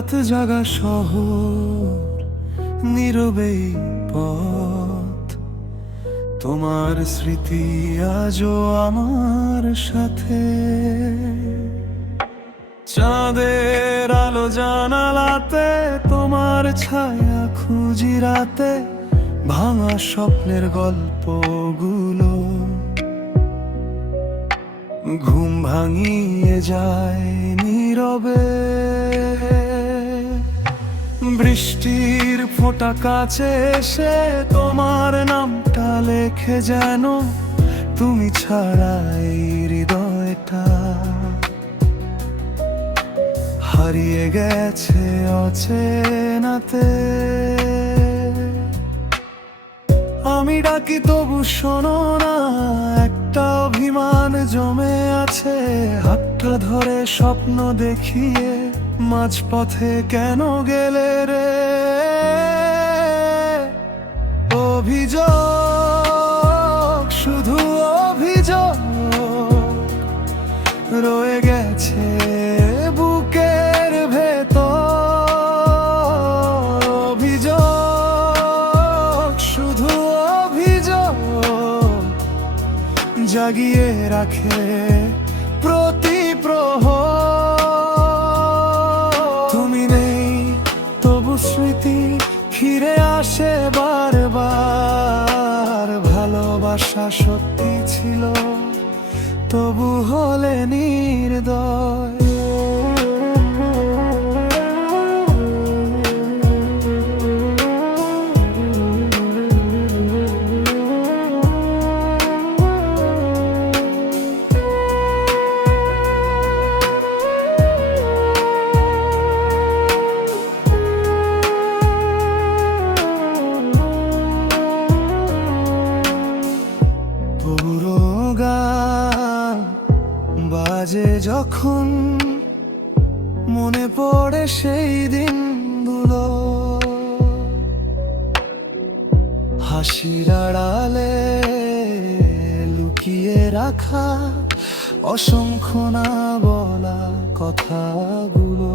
রাত জাগা শহর, নীরবে পথ, তোমার স্মৃতি আজও আমার সাথে। চাঁদের আলো জানালাতে, তোমার ছায়া খুঁজি রাতে, ভাঙা স্বপ্নের গল্পগুলো ঘুম ভাঙিয়ে যায় নীরবে। বৃষ্টির ফোঁটা কাছে এসে তোমার নামটা লেখে, যেন তুমি ছাড়া এই হৃদয়টা হারিয়ে গেছে অচেনাতে। আমি ডাকি তবু শোনো না, একটা অভিমান জমে আছে। হাতটা ধরে স্বপ্ন দেখিয়ে মাঝপথে কেন গেলে রে? অভিযোগ, শুধু অভিযোগ রয়ে গেছে বুকের ভেতর। অভিযোগ, শুধু অভিযোগ জাগিয়ে রাখে প্রতি প্রহর। তুমি নেই তবু স্মৃতি ফিরে আসে বারবার। ভালোবাসা সত্যি ছিল, তবু হলে নির্দয়। পুরো গান বাজে যখন, মনে পড়ে সেই দিনগুলো। হাসির আড়ালে লুকিয়ে রাখা অসংখ্য না বলা কথাগুলো।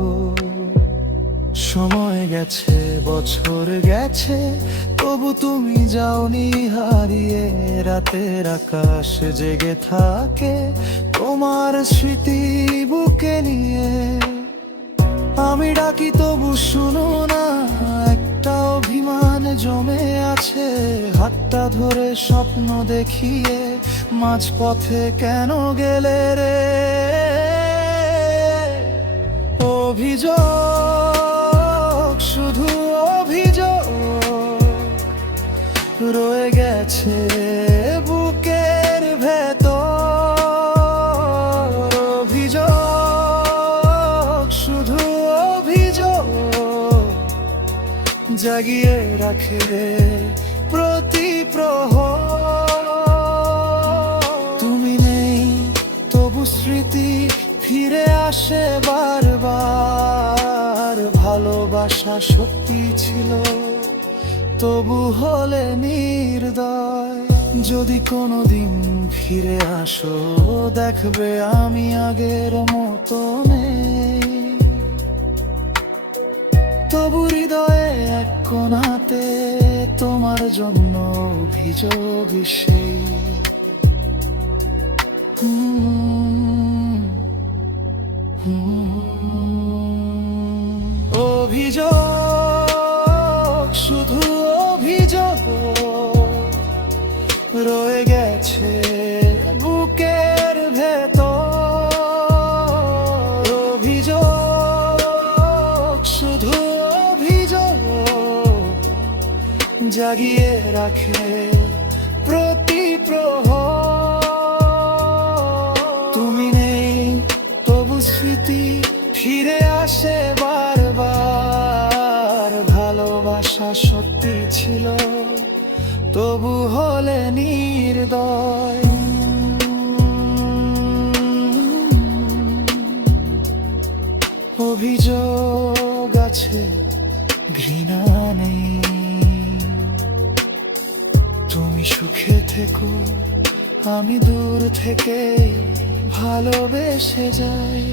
সময় গেছে, বছর গেছে, তবু তুমি যাওনি হারিয়ে। রাতের আকাশ জেগে থাকে তোমার স্মৃতি বুকে নিয়ে। আমি ডাকি তবু শুনো না, একটা অভিমান জমে আছে। হাতটা ধরে স্বপ্ন দেখিয়ে মাঝপথে কেন গেলে রে? অভিযোগ, শুধু অভিযোগ রয়ে গেছে বুকের ভেতর। অভিযোগ, শুধু অভিযোগ জাগিয়ে রাখে প্রতি প্রহর। তুমি নেই তবু স্মৃতি ফিরে আসে বারবার। ভালোবাসা সত্যি ছিল, তবু হলে নির্দয়। যদি কোনোদিন ফিরে আসো, দেখবে আমি আগের মতো নেই। তবু হৃদয়ে এক কোণাতে তোমার জন্য অভিযোগ সেই। অভিযোগ, শুধু অভিযোগ রয়ে গেছে বুকের ভেতর। অভিযোগ, শুধু অভিযোগ জাগিয়ে রাখে প্রতি প্রহর। তুমি নেই তবু স্মৃতি ফিরে আসে বারবার। ভালোবাসা সত্যি ছিল, তবু হলে নির্দয়। অভিযোগ আছে, ঘৃণা নেই। তুমি সুখে থেকো, আমি দূর থেকে ভালোবেসে যাই।